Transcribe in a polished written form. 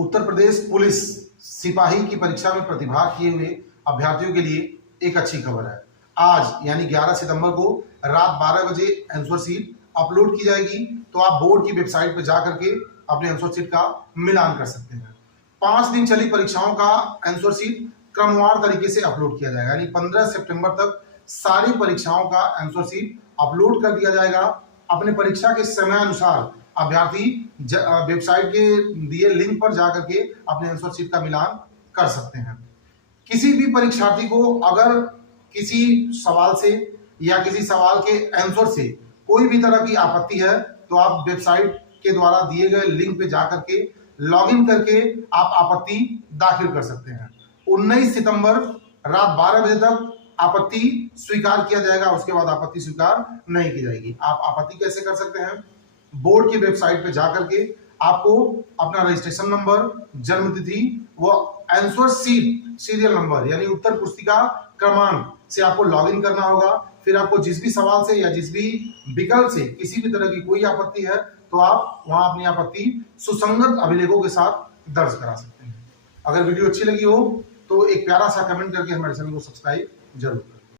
Uttar Pradesh police सिपाही की परीक्षा में प्रतिभाग किए हुए अभ्यर्थियों के लिए एक अच्छी खबर है। आज यानी 11 सितंबर को रात 12 बजे आंसर शीट अपलोड की जाएगी, तो आप बोर्ड की वेबसाइट पर जाकर के अपने आंसर शीट का मिलान कर सकते हैं। 5 दिन चली परीक्षाओं का आंसर शीट क्रमवार तरीके से अपलोड किया जाएगा, यानी 15 सितंबर तक सारी परीक्षाओं का आंसर शीट अपलोड कर दिया जाएगा। अपने परीक्षा के समय अनुसार अभ्यर्थी वेबसाइट के दिए लिंक पर जाकर के अपने आंसर शीट का मिलान कर सकते हैं। किसी भी परीक्षार्थी को अगर किसी सवाल से या किसी सवाल के आंसर से कोई भी तरह की आपत्ति है, तो आप वेबसाइट के द्वारा दिए गए लिंक पे जाकर के लॉगिन करके आप आपत्ति दाखिल कर सकते हैं। 19 सितंबर रात 12 बजे तक आपत्ति स्वीकार किया जाएगा, उसके बाद आपत्ति स्वीकार नहीं की जाएगी। आप आपत्ति कैसे कर सकते हैं? बोर्ड की वेबसाइट पे जाकर के आपको अपना रजिस्ट्रेशन नंबर, जन्म तिथि व आंसर शीट सीरियल नंबर यानी उत्तर पुस्तिका क्रमांक से आपको लॉगिन करना होगा। फिर आपको जिस भी सवाल से या जिस भी विकल्प से किसी भी तरह की कोई आपत्ति है, तो आप वहां अपनी आपत्ति सुसंगत अभिलेखों के साथ दर्ज करा सकते हैं। अगर वीडियो अच्छी लगी हो तो एक प्यारा सा कमेंट करके हमारे चैनल को सब्सक्राइब जरूर करें।